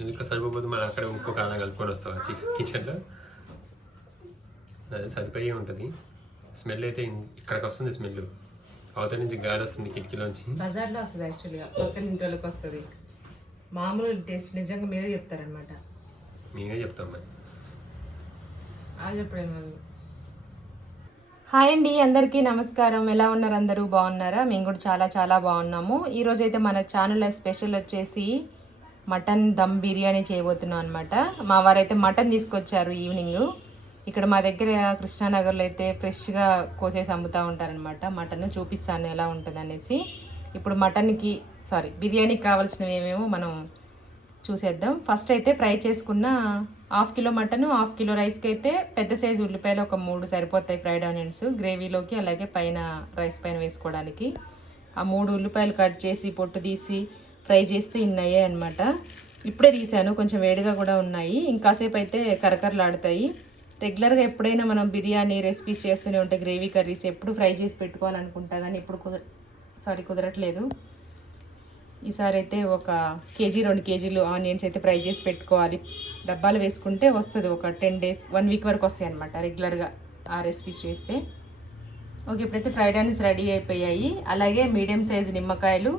ఎందుకు సరిపోతే మరి అక్కడ ఉప్పు కాలం కలుపుకొని వస్తావా? కిచెన్లో అది సరిపోయి ఉంటుంది. స్మెల్ అయితే ఇక్కడికి వస్తుంది స్మెల్. అవతల నుంచి గాలి వస్తుంది కిటికీలోంచి. బజార్లో వస్తుంది యాక్చువల్గా. పక్కన ఇంటి వాళ్ళకి వస్తుంది. మామూలు టేస్ట్ నిజంగా మీరే చెప్తారనమాట మేమే చెప్తాం మరి. చెప్పడం కాదు. హాయ్ అండి అందరికీ నమస్కారం. ఎలా ఉన్నారు అందరూ? బాగున్నారా? మేము కూడా చాలా చాలా బాగున్నాము. ఈరోజు అయితే మన ఛానల్ స్పెషల్ వచ్చేసి మటన్ దమ్ బిర్యానీ చేయబోతున్నాం అనమాట మా వారైతే మటన్ తీసుకొచ్చారు ఈవినింగ్. ఇక్కడ మా దగ్గర కృష్ణానగర్లో అయితే ఫ్రెష్గా కోసేసి అమ్ముతూ ఉంటారనమాట మటన్ చూపిస్తాను ఎలా ఉంటుంది అనేసి. ఇప్పుడు మటన్కి సారీ బిర్యానీకి కావాల్సినవి ఏమేమో మనం చూసేద్దాం. ఫస్ట్ అయితే ఫ్రై చేసుకున్న half kilo mutton half kilo రైస్కి అయితే పెద్ద సైజు ఉల్లిపాయలు ఒక మూడు సరిపోతాయి ఫ్రైడ్ ఆనియన్స్. గ్రేవీలోకి అలాగే పైన రైస్ పైన వేసుకోవడానికి. ఆ మూడు ఉల్లిపాయలు కట్ చేసి పొట్టు తీసి ఫ్రై చేస్తే ఇన్ని అయ్యాయి అనమాట ఇప్పుడే తీసాను కొంచెం వేడిగా కూడా ఉన్నాయి. ఇంకాసేపు అయితే కరకరలాడుతాయి రెగ్యులర్గా ఎప్పుడైనా మనం బిర్యానీ రెసిపీస్ చేస్తూనే ఉంటే గ్రేవీ కర్రీస్ ఎప్పుడు ఫ్రై చేసి పెట్టుకోవాలనుకుంటా కానీ ఎప్పుడు కుదర సారీ కుదరట్లేదు. ఈసారి అయితే ఒక కేజీ రెండు కేజీలు ఆనియన్స్ అయితే ఫ్రై చేసి పెట్టుకోవాలి. డబ్బాలు వేసుకుంటే వస్తుంది ఒక టెన్ డేస్ వన్ వీక్ వరకు వస్తాయి అనమాట రెగ్యులర్గా ఆ రెసిపీస్ చేస్తే. ఓకే ఇప్పుడైతే ఫ్రైడ్ ఆనియన్స్ రెడీ అయిపోయాయి. అలాగే మీడియం సైజు నిమ్మకాయలు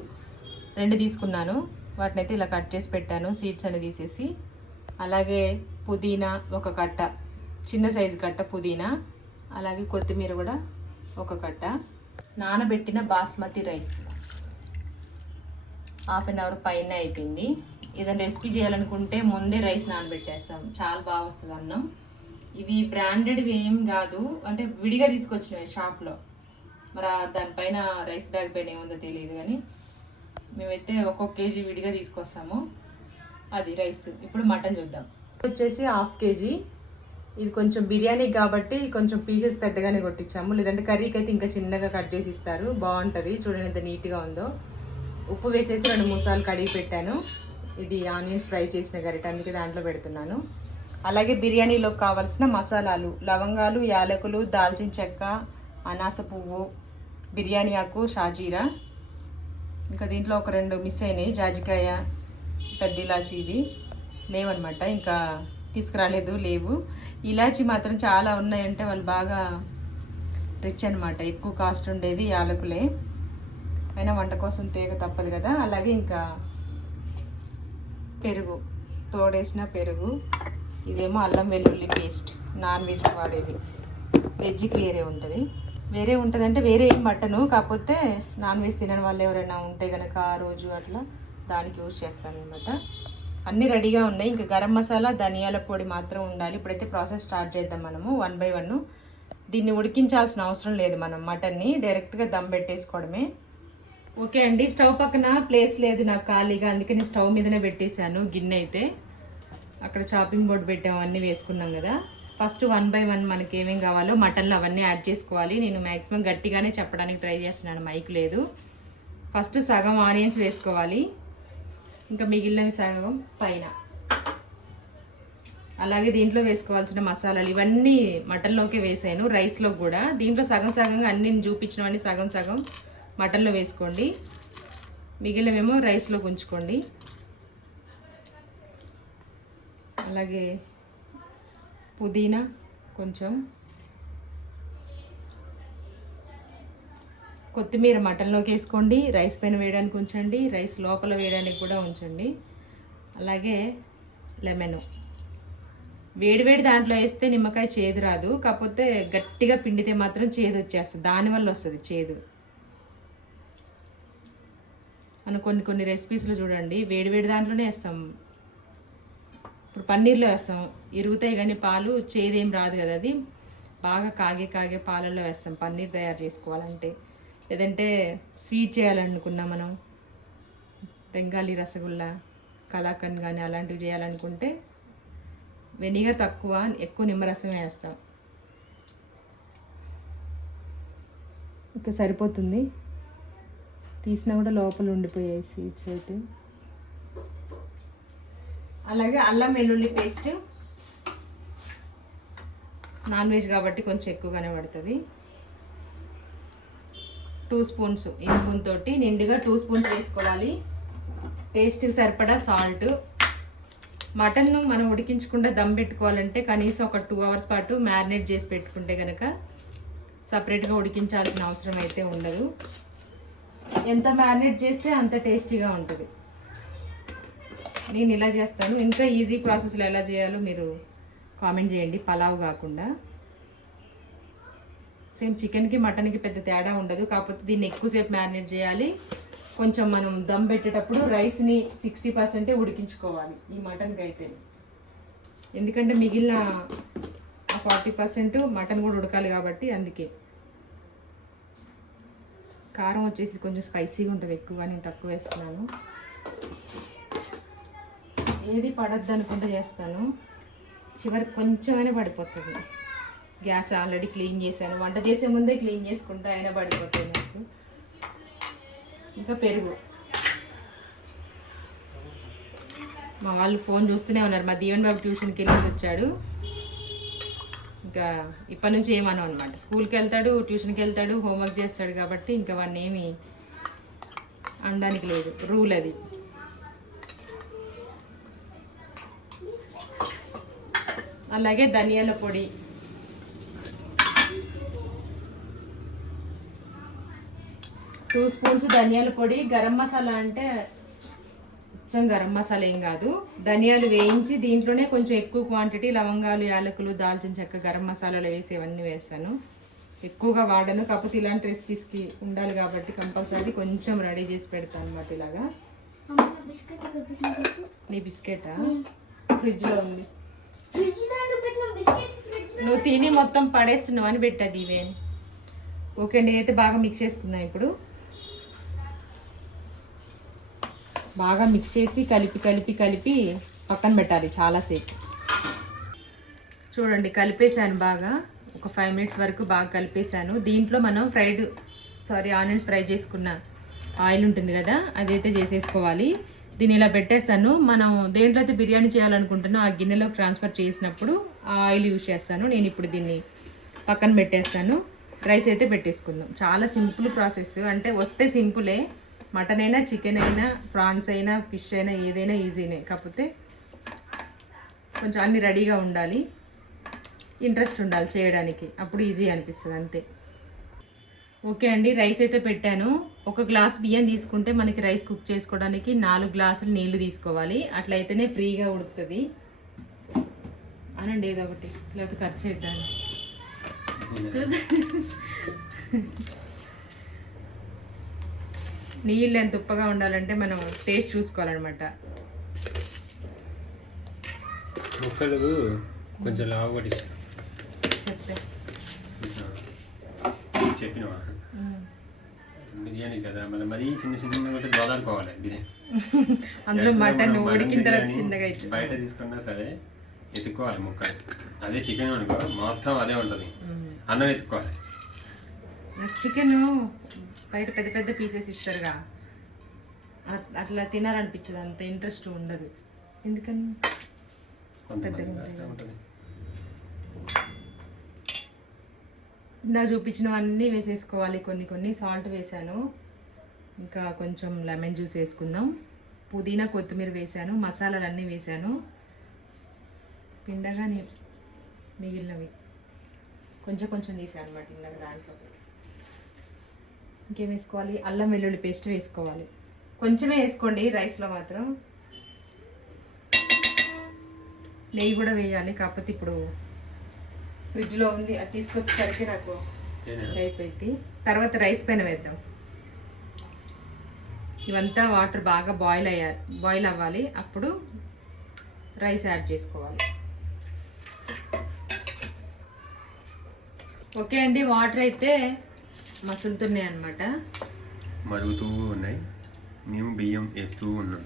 రెండు తీసుకున్నాను. వాటిని అయితే ఇలా కట్ చేసి పెట్టాను. సీడ్స్ అని తీసేసి. అలాగే పుదీనా ఒక కట్ట. చిన్న సైజు కట్ట పుదీనా. అలాగే కొత్తిమీర కూడా ఒక కట్ట. నానబెట్టిన basmati rice. Half an hour పైన అయిపోయింది. ఏదైనా రెసిపీ చేయాలనుకుంటే ముందే రైస్ నానబెట్టేస్తాం. చాలా బాగా వస్తుంది అన్నం. ఇవి బ్రాండెడ్వి ఏం కాదు. అంటే విడిగా తీసుకొచ్చినవి షాప్లో. మరి దానిపైన రైస్ బ్యాగ్ పైన ఏముందో తెలియదు కానీ మేమైతే ఒక్కొక్క కేజీ విడిగా తీసుకొస్తాము. అది రైస్. ఇప్పుడు మటన్ చూద్దాం. వచ్చేసి హాఫ్ కేజీ. ఇది కొంచెం బిర్యానీ కాబట్టి కొంచెం పీసెస్ పెద్దగానే కొట్టించాము. లేదంటే కర్రీకి అయితే ఇంకా చిన్నగా కట్ చేసి ఇస్తారు. బాగుంటుంది. చూడండి ఎంత నీట్గా ఉందో. ఉప్పు వేసేసి రెండు మూడు సార్లు కడిగి పెట్టాను. ఇది ఆనియన్స్ ఫ్రై చేసిన గరిట. అందుకే దాంట్లో పెడుతున్నాను. అలాగే బిర్యానీలోకి కావాల్సిన మసాలాలు. లవంగాలు యాలకులు దాల్చిన చెక్క అనాస పువ్వు బిర్యానీ ఆకు షాజీరా. ఇంకా దీంట్లో ఒక రెండు మిస్ అయినాయి. జాజికాయ పెద్ద ఇలాచి ఇవి. లేవన్నమాట. ఇంకా తీసుకురాలేదు లేవు. ఇలాచి మాత్రం చాలా ఉన్నాయంటే వాళ్ళు బాగా రిచ్ అనమాట ఎక్కువ కాస్ట్ ఉండేది యాలకులే అయినా వంట కోసం తేగ తప్పదు కదా. అలాగే ఇంకా పెరుగు. తోడేసిన పెరుగు. ఇదేమో అల్లం వెల్లుల్లి పేస్ట్. నాన్ వెజ్ వాడేది. వెజ్కి వేరే ఉంటుంది. వేరే ఉంటుంది అంటే వేరే ఏం పట్టను కాకపోతే నాన్ వెజ్ తినని వాళ్ళు ఎవరైనా ఉంటే కనుక ఆ రోజు అట్లా దానికి యూజ్ చేస్తాను అనమాట అన్నీ రెడీగా ఉన్నాయి. ఇంకా గరం మసాలా ధనియాల పొడి మాత్రం ఉండాలి. ఇప్పుడైతే ప్రాసెస్ స్టార్ట్ చేద్దాం మనము వన్ బై వన్. దీన్ని ఉడికించాల్సిన అవసరం లేదు మనం మటన్ని డైరెక్ట్గా దమ్ పెట్టేసుకోవడమే. ఓకే అండి స్టవ్ పక్కన ప్లేస్ లేదు నాకు ఖాళీగా అందుకే నేను స్టవ్ మీదనే పెట్టేశాను గిన్నె అయితే. అక్కడ చాపింగ్ బోర్డు పెట్టాము అన్నీ వేసుకున్నాం కదా. ఫస్ట్ వన్ బై వన్ మనకి ఏమేమి కావాలో మటన్లు అవన్నీ యాడ్ చేసుకోవాలి. నేను మ్యాక్సిమం గట్టిగానే చెప్పడానికి ట్రై చేస్తున్నాను మైక్ లేదు. ఫస్ట్ సగం ఆనియన్స్ వేసుకోవాలి. ఇంకా మిగిలినవి సగం పైన. అలాగే దీంట్లో వేసుకోవాల్సిన మసాలాలు ఇవన్నీ మటన్లోకే వేసాను రైస్లో కూడా. దీంట్లో సగం సగంగా అన్ని చూపించినవన్నీ సగం సగం మటన్లో వేసుకోండి. మిగిలినవేమో రైస్లో ఉంచుకోండి. అలాగే పుదీనా కొంచెం. కొత్తిమీర మటన్లోకి వేసుకోండి. రైస్ పైన వేయడానికి ఉంచండి. రైస్ లోపల వేయడానికి కూడా ఉంచండి. అలాగే లెమన్. వేడివేడి దాంట్లో వేస్తే నిమ్మకాయ చేదు రాదు. కాకపోతే గట్టిగా పిండితే మాత్రం చేదు వచ్చేస్తుంది. దానివల్ల వస్తుంది చేదు. మనం కొన్ని కొన్ని రెసిపీస్లో చూడండి. వేడివేడి దాంట్లోనే వేస్తాం. ఇప్పుడు పన్నీర్లో వేస్తాం. ఇరుగుతాయి కానీ పాలు చేదేం రాదు కదా అది. బాగా కాగే కాగే పాలల్లో వేస్తాం. పన్నీర్ తయారు చేసుకోవాలంటే. లేదంటే స్వీట్ చేయాలనుకున్నా మనం బెంగాలీ రసగుల్లా కలాకండ్ కానీ అలాంటివి చేయాలనుకుంటే వెనిగర్ తక్కువ ఎక్కువ నిమ్మరసం వేస్తాం. ఇంకా సరిపోతుంది. తీసినా కూడా లోపల ఉండిపోయాయి సీడ్స్ అయితే. అలాగే అల్లం వెల్లుల్లి పేస్ట్. నాన్ వెజ్ కాబట్టి కొంచెం ఎక్కువగానే పడుతుంది. టూ స్పూన్స్ ఈ స్పూన్ తోటి నిండుగా టూ స్పూన్స్ వేసుకోవాలి. టేస్ట్కి సరిపడా సాల్ట్. మటన్ మనం ఉడికించకుండా దమ్ పెట్టుకోవాలంటే కనీసం ఒక టూ అవర్స్ పాటు మ్యారినేట్ చేసి పెట్టుకుంటే కనుక సపరేట్గా ఉడికించాల్సిన అవసరం అయితే ఉండదు. ఎంత మ్యారినేట్ చేస్తే అంత టేస్టీగా ఉంటుంది. నేను ఇలా చేస్తాను. ఇంకా ఈజీ ప్రాసెస్లో ఎలా చేయాలో మీరు కామెంట్ చేయండి. పలావ్ కాకుండా. సేమ్ చికెన్కి మటన్కి పెద్ద తేడా ఉండదు. కాకపోతే దీన్ని ఎక్కువసేపు మ్యారినేట్ చేయాలి. కొంచెం మనం దమ్ పెట్టేటప్పుడు రైస్ని సిక్స్టీ పర్సెంటే ఉడికించుకోవాలి ఈ మటన్కి అయితే. ఎందుకంటే మిగిలిన ఆ ఫార్టీ పర్సెంట్ మటన్ కూడా ఉడకాలి కాబట్టి అందుకే. కారం వచ్చేసి కొంచెం స్పైసీగా ఉంటుంది. ఎక్కువగా నేను తక్కువ వేస్తున్నాను. ఏది పడద్దు అనుకుంటే చేస్తాను. చివరికి కొంచెమైనా పడిపోతుంది. గ్యాస్ ఆల్రెడీ క్లీన్ చేశాను. వంట చేసే ముందే క్లీన్ చేసుకుంటా అయినా పడిపోతుంది నాకు. ఇంకా పెరుగు. మా వాళ్ళు ఫోన్ చూస్తూనే ఉన్నారు. మా దీవెన్ బాబు ట్యూషన్కి వెళ్ళేసి వచ్చాడు. ఇంకా ఇప్పటి నుంచి ఏమను అనమాట స్కూల్కి వెళ్తాడు ట్యూషన్కి వెళ్తాడు హోంవర్క్ చేస్తాడు కాబట్టి ఇంకా వాడిని ఏమి అనడానికి లేదు. రూల్ అది. అలాగే ధనియాల పొడి. టూ స్పూన్స్ ధనియాల పొడి. గరం మసాలా అంటే అచ్చం గరం మసాలా ఏం కాదు. ధనియాలు వేయించి దీంట్లోనే కొంచెం ఎక్కువ క్వాంటిటీ లవంగాలు యాలకులు దాల్చిన చెక్క గరం మసాలాలు వేసి ఇవన్నీ వేస్తాను. ఎక్కువగా వాడను. కాకపోతే ఇలాంటి రెసిపీస్కి ఉండాలి కాబట్టి కంపల్సరీ కొంచెం రెడీ చేసి పెడతాను అనమాట ఇలాగా. నీ బిస్కెటా ఫ్రిడ్జ్లో ఉంది. నువ్వు తిని మొత్తం పడేస్తున్నావు అని పెట్టాది ఇవేం ఓకే అండి అయితే బాగా మిక్స్ చేసుకుందాం ఇప్పుడు. బాగా మిక్స్ చేసి కలిపి కలిపి కలిపి పక్కన పెట్టాలి చాలాసేపు. చూడండి కలిపేశాను బాగా. ఒక ఫైవ్ మినిట్స్ వరకు బాగా కలిపేశాను. దీంట్లో మనం ఫ్రైడ్ సారీ ఆనియన్స్ ఫ్రై చేసుకున్న ఆయిల్ ఉంటుంది కదా అదైతే చేసేసుకోవాలి. దీన్ని ఇలా పెట్టేస్తాను మనం దేంట్లో అయితే బిర్యానీ చేయాలనుకుంటున్నా ఆ గిన్నెలోకి ట్రాన్స్ఫర్ చేసినప్పుడు ఆ ఆయిల్ యూజ్ చేస్తాను. నేను ఇప్పుడు దీన్ని పక్కన పెట్టేస్తాను. రైస్ అయితే పెట్టేసుకుందాం. చాలా సింపుల్ ప్రాసెస్ అంటే వస్తే సింపులే మటన్ అయినా చికెన్ అయినా ప్రాన్స్ అయినా ఫిష్ అయినా ఏదైనా ఈజీనే కాకపోతే కొంచెం అన్ని రెడీగా ఉండాలి. ఇంట్రెస్ట్ ఉండాలి చేయడానికి. అప్పుడు ఈజీ అనిపిస్తుంది అంతే. ఓకే అండి రైస్ అయితే పెట్టాను. ఒక గ్లాస్ బియ్యం తీసుకుంటే మనకి రైస్ కుక్ చేసుకోవడానికి నాలుగు గ్లాసులు నీళ్ళు తీసుకోవాలి. అట్లయితేనే ఫ్రీగా ఉడుకుతుంది. అనండి ఏదో ఒకటి లేకపోతే ఖర్చు చేద్దాం. నీళ్ళు ఎంత ఉప్పగా ఉండాలంటే మనం టేస్ట్ చూసుకోవాలన్నమాట. ముక్కలు కొంచెం లావు చెప్తే. చెప్పినవా బిర్యానీ కదా మళ్ళీ మరీ చిన్న చిన్న కూడా గోదాడుకోవాలి బిర్యానీ. అందులో మటన్ ఉడికిన తర్వాత చిన్నగా బయట తీసుకున్నా సరే ఎత్తుకోవాలి ముక్కలు. అదే చికెన్ అనుకో మొత్తం అదే ఉంటుంది. అన్నం ఎత్తుకోవాలి. చికెన్ బయట పెద్ద పెద్ద పీసెస్ ఇస్తారుగా. అట్- అట్లా తినాలనిపించదు అంత ఇంట్రెస్ట్ ఉండదు. ఎందుకని? పెద్దగా ఉంటుంది. ఇందా చూపించినవన్నీ వేసేసుకోవాలి. కొన్ని కొన్ని సాల్ట్ వేసాను. ఇంకా కొంచెం లెమన్ జ్యూస్ వేసుకుందాం. పుదీనా కొత్తిమీర వేసాను. మసాలాలు అన్నీ వేసాను. పిండగా మిగిలినవి. కొంచెం కొంచెం తీసాను అనమాట ఇందాక దాంట్లో. ఇంకేం వేసుకోవాలి? అల్లం వెల్లుల్లి పేస్ట్ వేసుకోవాలి. కొంచెమే వేసుకోండి రైస్లో మాత్రం. నెయ్యి కూడా వేయాలి. కాకపోతే ఇప్పుడు ఫ్రిడ్జ్లో ఉంది. అది తీసుకొచ్చేసరికి నాకు అయిపోయింది తర్వాత రైస్ పైన వేద్దాం. ఇవంతా వాటర్ బాగా బాయిల్ అయ్యా బాయిల్ అవ్వాలి. అప్పుడు రైస్ యాడ్ చేసుకోవాలి. ఓకే అండి వాటర్ అయితే మసులుతున్నాయి అన్నమాట మరుగుతూ ఉన్నాయి. మేము బియ్యం వేస్తూ ఉన్నాం.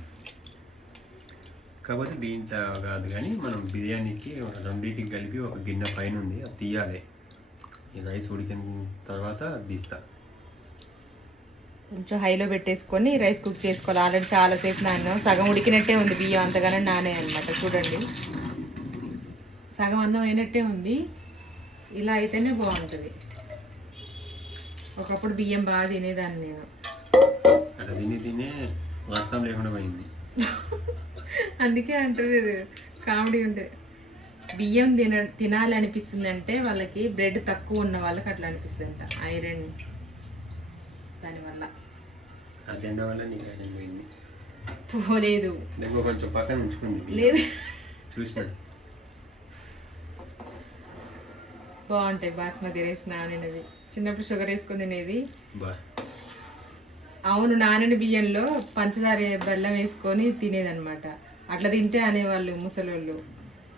కాకపోతే దీంట్లో కాదు కానీ మనం బిర్యానీకి రెండింటికి కలిపి ఒక గిన్నె పైన ఉంది అది తీయాలి. ఈ రైస్ ఉడికిన తర్వాత తీస్తా. కొంచెం హైలో పెట్టేసుకొని రైస్ కుక్ చేసుకోవాలి. ఆల్రెడీ చాలాసేపు నాన్న సగం ఉడికినట్టే ఉంది బియ్యం అంతగానే నానే అనమాట చూడండి. సగం అన్నం అయినట్టే ఉంది. ఇలా అయితేనే బాగుంటుంది. ఒకప్పుడు బియ్యం బాగా తినేదాన్ని నేను. అట్లా తిని తినే అర్థం లేకుండా పోయింది. అందుకే అంటుంది ఇది. కామెడీ ఉంటే. బియ్యం తిన తినాలనిపిస్తుంది అంటే వాళ్ళకి బ్రెడ్ తక్కువ ఉన్న వాళ్ళకి అట్లా అనిపిస్తుంది అంట ఐరన్ దానివల్ల పోలేదు. కొంచెం పక్కన ఉంచుకుంది లేదు. చూసిన. బాగుంటాయి బాస్మతి రైస్ నానినవి. చిన్నప్పుడు షుగర్ వేసుకొని తినేది. బా. అవును నానని బియ్యంలో పంచదార బెల్లం వేసుకొని తినేదన్నమాట. అట్లా తింటే అనేవాళ్ళు ముసలోళ్ళు.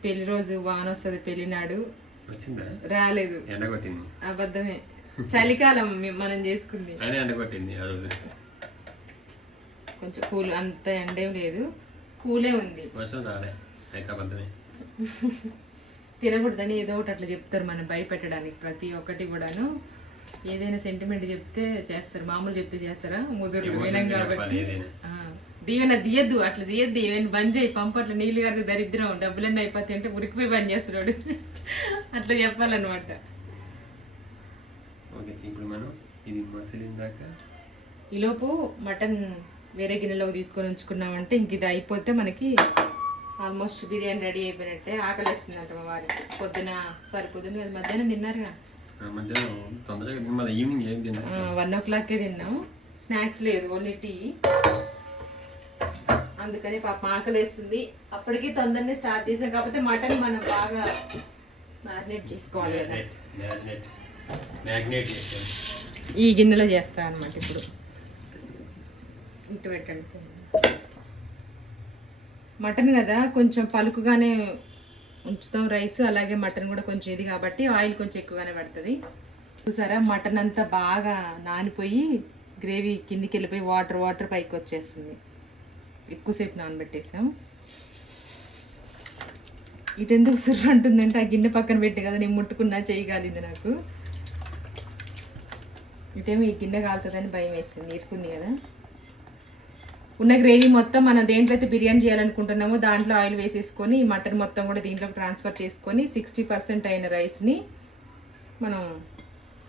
పెళ్ళి రోజు వాన వస్తుంది పెళ్ళి నాడు వచ్చిందా? రాలేదు. అబద్ధమే. చలికాలం మనం చేసుకుంది. కొంచెం కూల్ అంత ఎండేం లేదు. కూలే ఉంది. తినకూడదని ఏదో ఒకటి అట్లా చెప్తారు మనం భయపెట్టడానికి ప్రతి ఒక్కటి కూడాను. ఏదైనా సెంటిమెంట్ చెప్తే చేస్తారు. మామూలు చెప్తే చేస్తారా? ముదురు వినం కాబట్టి. దీవెన తీయద్దు అట్లా తీయద్దు. ఈవెన్ బంద్ చేయి పంపు అట్లా. నీళ్ళు గారికి దరిద్రం. డబ్బులన్నీ అయిపోతాయి అంటే ఉరికిపోయి బంద్ చేస్తున్నాడు. అట్లా చెప్పాలన్నమాట. ఓకే ఇప్పుడు మనం ఇది మసిలిందాక ఈలోపు మటన్ వేరే గిన్నెలోకి తీసుకొని ఉంచుకున్నామంటే ఇంక ఇది అయిపోతే మనకి ఆల్మోస్ట్ బిర్యానీ రెడీ అయిపోయినట్టే ఆకలిస్తుందంట మా వారికి. పొద్దున సారీ పొద్దున మధ్యాహ్నం తిన్నారుగా? మధ్యాహ్నం తొందరగా తిని మళ్ళీ ఈవినింగ్ ఏం తిన్నా వన్ ఓ క్లాక్కే తిన్నాం. స్నాక్స్ లేదు ఓన్లీ టీ. అందుకని పాప ఆకలేస్తుంది. అప్పటికి తొందరనే స్టార్ట్ చేసాం. కాకపోతే మటన్ మనం బాగా మ్యారినేట్ చేసుకోవాలి కదా. మ్యాగ్నెట్ ఈ గిన్నెలో చేస్తా అనమాట ఇప్పుడు. ఇటు పెట్టండి. మటన్ కదా కొంచెం పలుకుగానే ఉంచుతాం. రైస్ అలాగే మటన్ కూడా కొంచెం ఇది కాబట్టి ఆయిల్ కొంచెం ఎక్కువగానే పడుతుంది. చూసారా? మటన్ అంతా బాగా నానిపోయి గ్రేవీ కిందికి వెళ్ళిపోయి వాటర్ వాటర్ పైకి వచ్చేస్తుంది ఎక్కువసేపు నానబెట్టేసాం. ఇటెందుకు సుర్రు అంటుందంటే ఆ గిన్నె పక్కన పెట్టి కదా నేను ముట్టుకున్నా చేయగలింది నాకు. ఇటేమో ఈ గిన్నె కాలుతుందని భయం వేసింది. ఇరుకుంది కదా. ఉన్న గ్రేవీ మొత్తం మనం దేంట్లో అయితే బిర్యానీ చేయాలనుకుంటున్నామో దాంట్లో ఆయిల్ వేసేసుకొని ఈ మటన్ మొత్తం కూడా దీంట్లో ట్రాన్స్ఫర్ చేసుకొని సిక్స్టీ పర్సెంట్ అయిన రైస్ని మనం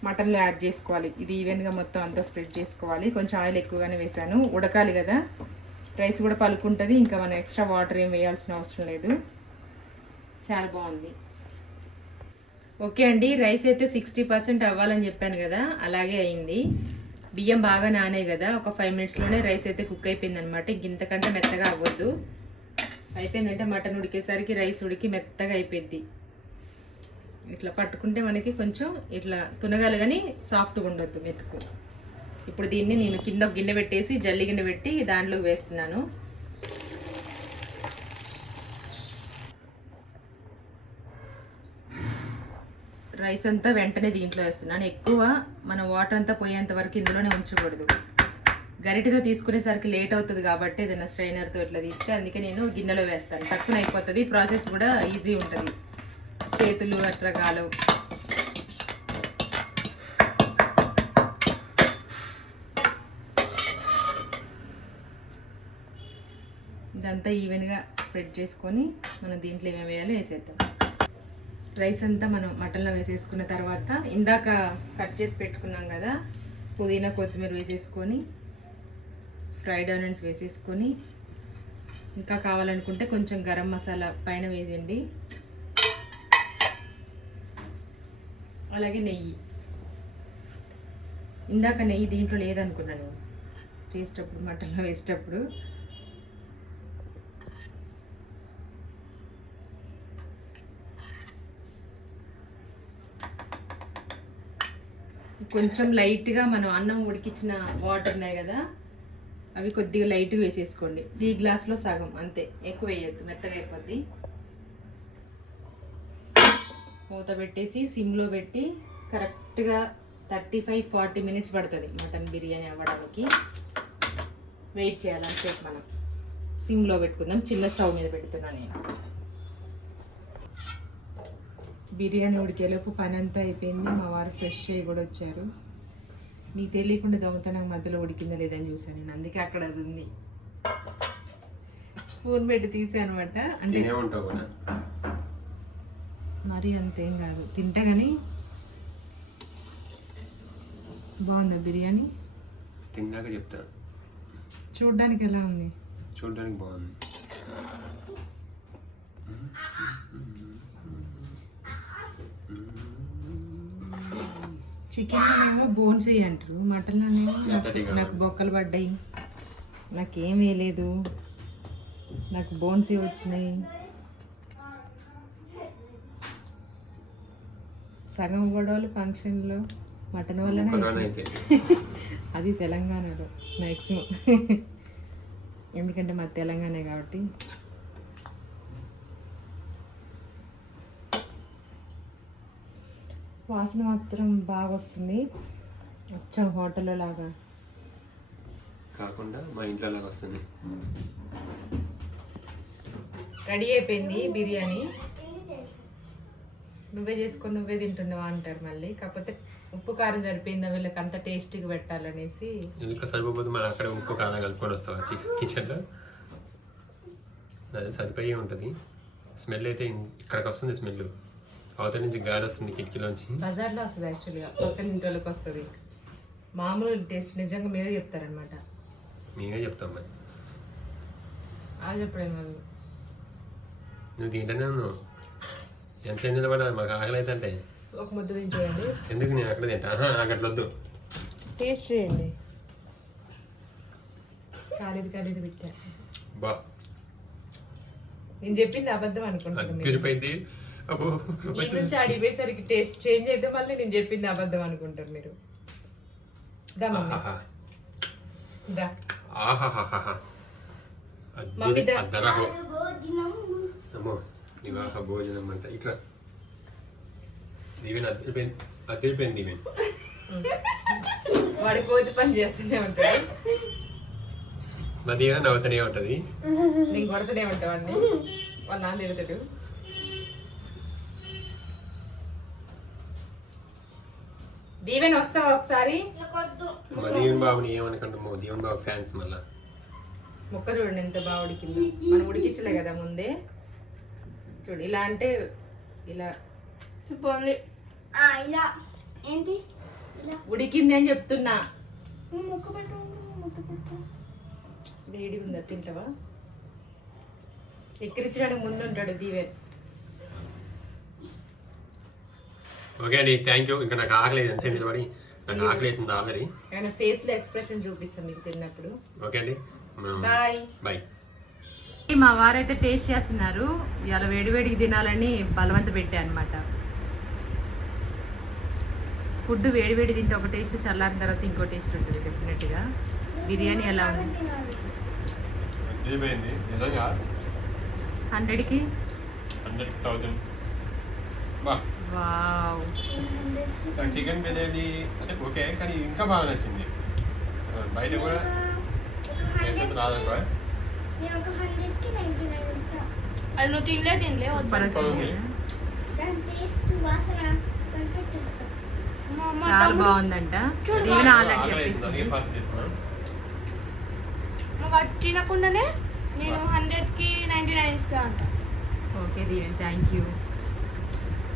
మటన్లో యాడ్ చేసుకోవాలి. ఇది ఈవెన్గా మొత్తం అంతా స్ప్రెడ్ చేసుకోవాలి. కొంచెం ఆయిల్ ఎక్కువగానే వేసాను ఉడకాలి కదా. రైస్ కూడా పలుకుంటుంది. ఇంకా మనం ఎక్స్ట్రా వాటర్ ఏం వేయాల్సిన అవసరం లేదు. చాలా బాగుంది. ఓకే అండి. రైస్ అయితే సిక్స్టీ పర్సెంట్ అవ్వాలని చెప్పాను కదా. అలాగే అయింది. బియ్యం బాగా నానే కదా ఒక ఫైవ్ మినిట్స్లోనే రైస్ అయితే కుక్ అయిపోయింది అనమాట ఇంతకంటే మెత్తగా అవ్వద్దు. అయిపోయిందంటే మటన్ ఉడికేసరికి రైస్ ఉడికి మెత్తగా అయిపోయింది ఇట్లా పట్టుకుంటే మనకి కొంచెం ఇట్లా తునగాలి కానీ సాఫ్ట్గా ఉండొద్దు మెతుకు. ఇప్పుడు దీన్ని నేను కింద గిన్నె పెట్టేసి జల్లి గిన్నె పెట్టి దాంట్లోకి వేస్తున్నాను. రైస్ అంతా వెంటనే దీంట్లో వేస్తున్నాను ఎక్కువ మనం వాటర్ అంతా పోయేంత వరకు ఇందులోనే ఉంచకూడదు. గరిటెతో తీసుకునేసరికి లేట్ అవుతుంది కాబట్టి ఏదైనా స్ట్రైనర్తో ఇట్లా తీస్తే అందుకే నేను గిన్నెలో వేస్తాను. తక్కువ అయిపోతుంది. ప్రాసెస్ కూడా ఈజీ ఉంటుంది. చేతులు అట్లా కాలవు ఇదంతా ఈవెన్గా స్ప్రెడ్ చేసుకొని మనం దీంట్లో ఏమేమి వేయాలో వేసేద్దాం. రైస్ అంతా మనం మటన్లో వేసేసుకున్న తర్వాత ఇందాక కట్ చేసి పెట్టుకున్నాం కదా పుదీనా కొత్తిమీర వేసేసుకొని ఫ్రైడ్ ఆనియన్స్ వేసేసుకొని ఇంకా కావాలనుకుంటే కొంచెం గరం మసాలా పైన వేసేయండి. అలాగే నెయ్యి. ఇందాక నెయ్యి దీంట్లో లేదనుకున్నాను చేసేటప్పుడు మటన్లో వేసేటప్పుడు. కొంచెం లైట్గా మనం అన్నం ఉడికించిన వాటర్ ఉన్నాయి కదా అవి కొద్దిగా లైట్గా వేసేసుకోండి. ఈ గ్లాస్లో సగం అంతే ఎక్కువ వేయద్దు మెత్తగా అయిపోద్ది. మూత పెట్టేసి సిమ్లో పెట్టి కరెక్ట్గా థర్టీ ఫైవ్ ఫార్టీ మినిట్స్ పడుతుంది మటన్ బిర్యానీ అవ్వడానికి. వెయిట్ చేయాలని అంతసేపు మనం. సిమ్లో పెట్టుకుందాం చిన్న స్టవ్ మీద పెడుతున్నాను నేను. బిర్యానీ ఉడికేలోపు పని అంతా అయిపోయింది. మా వారు ఫ్రెష్ అయ్యి కూడా వచ్చారు. మీకు తెలియకుండా దొంగతనం మధ్యలో ఉడికిందా లేదని చూసాను నేను. అందుకే అక్కడ అది ఉంది. స్పూన్ పెట్టి తీసా అనమాట. అంటే మరీ అంతేం కాదు. తింటా కానీ బాగుందా బిర్యానీ? తిన్నాక చెప్తా. చూడ్డానికి ఎలా ఉంది? చూడడానికి బాగుంది. చికెన్లోనేమో బోన్స్ అంటారు. మటన్లోనేమో. నాకు బొక్కలు పడ్డాయి. నాకేం వేయలేదు. నాకు బోన్స్ వచ్చినాయి. సగం గొడవలు ఫంక్షన్లో మటన్ వల్లనే అది తెలంగాణలో మ్యాక్సిమం ఎందుకంటే మా తెలంగాణ కాబట్టి. వాసన మాత్రం బాగా వస్తుంది. వచ్చాం హోటల్లో లాగా. కాకుండా మా ఇంట్లో లాగా వస్తుంది. రెడీ అయిపోయింది బిర్యానీ. నువ్వే చేసుకొని నువ్వే తింటున్నావా అంటారు మళ్ళీ. కాకపోతే ఉప్పు కారం సరిపోయిందా వీళ్ళకి అంత టేస్టీగా పెట్టాలనేసి. ఎందుకు సరిపోతే మనం అక్కడ ఉప్పు కారం కలుపుకొని వస్తావా కిచెన్లో? అది సరిపోయి ఉంటుంది. స్మెల్ అయితే ఇక్కడికి వస్తుంది స్మెల్ అవతల నుంచి గాలి వస్తుంది కిటికీలోంచి. బజార్లో వస్తుంది యాక్చువల్గా పక్కన ఇంటి వాళ్ళకి వస్తుంది. మామూలు టేస్ట్ నిజంగా మీరే చెప్తారనమాట మేమే చెప్తాం మరి. ఆ చెప్పడం వాళ్ళు. నువ్వు తింటూనే ఉన్నావు. ఎంత నిలబడాలి? మాకు ఆకలి అయితే అంటే ఒక ముద్ద తించేయండి ఎందుకు నేను అక్కడ తింటా? ఆహా, నాకు అట్లా వద్దు. టేస్ట్ చేయండి. కాలేదు కాలేదు పెట్టా. బా. నేను చెప్పింది అబద్ధం అనుకుంటున్నాను మీరు. ఈ నుంచి అడిగేసరికి టేస్ట్ చేంజ్ అయితే మళ్ళీ నేను చెప్పింది అబద్ధం అనుకుంటారు మీరు. వివాహ భోజనం అంట. ఇట్లా. దీవెన్ అదిరిపోయింది అదిరిపోయింది దీవెన్. వాడి కోతి పని చేస్తూనే ఉంటాడు. నా దీవెన నవ్వుతూనే ఉంటది. నేను కొడుతూనే ఉంటా వాడిని. వాళ్ళ నాన్న తిడతాడు. దీవెన్ వస్తావా ఒకసారి? మా దీవెన్ బాబుని ఏమనుకుంటామో దీవెన్ బాబు ఫ్యాన్స్ మళ్ళా. ముక్క చూడండి ఎంత బాగా ఉడికిందో. మనం ఉడికించలే కదా ముందే. చూడు ఇలా అంటే ఇలా ఆ ఇలా. ఏంటి? ఇలా. ఉడికింది అని చెప్తున్నా. ముక్క పెట్టు ముక్క పెట్టు. వేడిగా ఉందా తింటావా? ఎక్కిరించడానికి ముందు ఉంటాడు దీవెన్. ఓకే అండి థ్యాంక్ యూ ఇంకా నాకు ఆకలి ఎంత నిలబడి. నాకు ఆకలి అవుతుంది ఆల్రెడీ ఆయన ఫేస్లో ఎక్స్ప్రెషన్ చూపిస్తాం మీకు తిన్నప్పుడు. ఓకే అండి బాయ్ బాయ్ మా వారైతే టేస్ట్ చేస్తున్నారు. ఇవాళ వేడివేడికి తినాలని బలవంత పెట్టా అనమాట ఫుడ్ వేడివేడి తింటే ఒక టేస్ట్ చల్లారిన తర్వాత ఇంకో టేస్ట్ ఉంటుంది డెఫినెట్గా బిర్యానీ ఎలా ఉంది? హండ్రెడ్కి? హండ్రెడ్ థౌజండ్ బా. వావ్. నాకు చికెన్ బిర్యానీ అంటే ఓకే కానీ ఇంకా బాగా నచ్చింది. బయట కూడా ఒక టేస్ట్ హండ్రెడ్ రాదనుకో నేను ఒక హండ్రెడ్కి నైన్టీ నైన్ ఇస్తా. అది నువ్వు తినలే తినలే చాలా బాగుందంట. ఆల్రెడీ వాటి తినకుండానే నేను హండ్రెడ్కి నైన్టీ నైన్ ఇస్తా అంట. Okay Deeven thank you.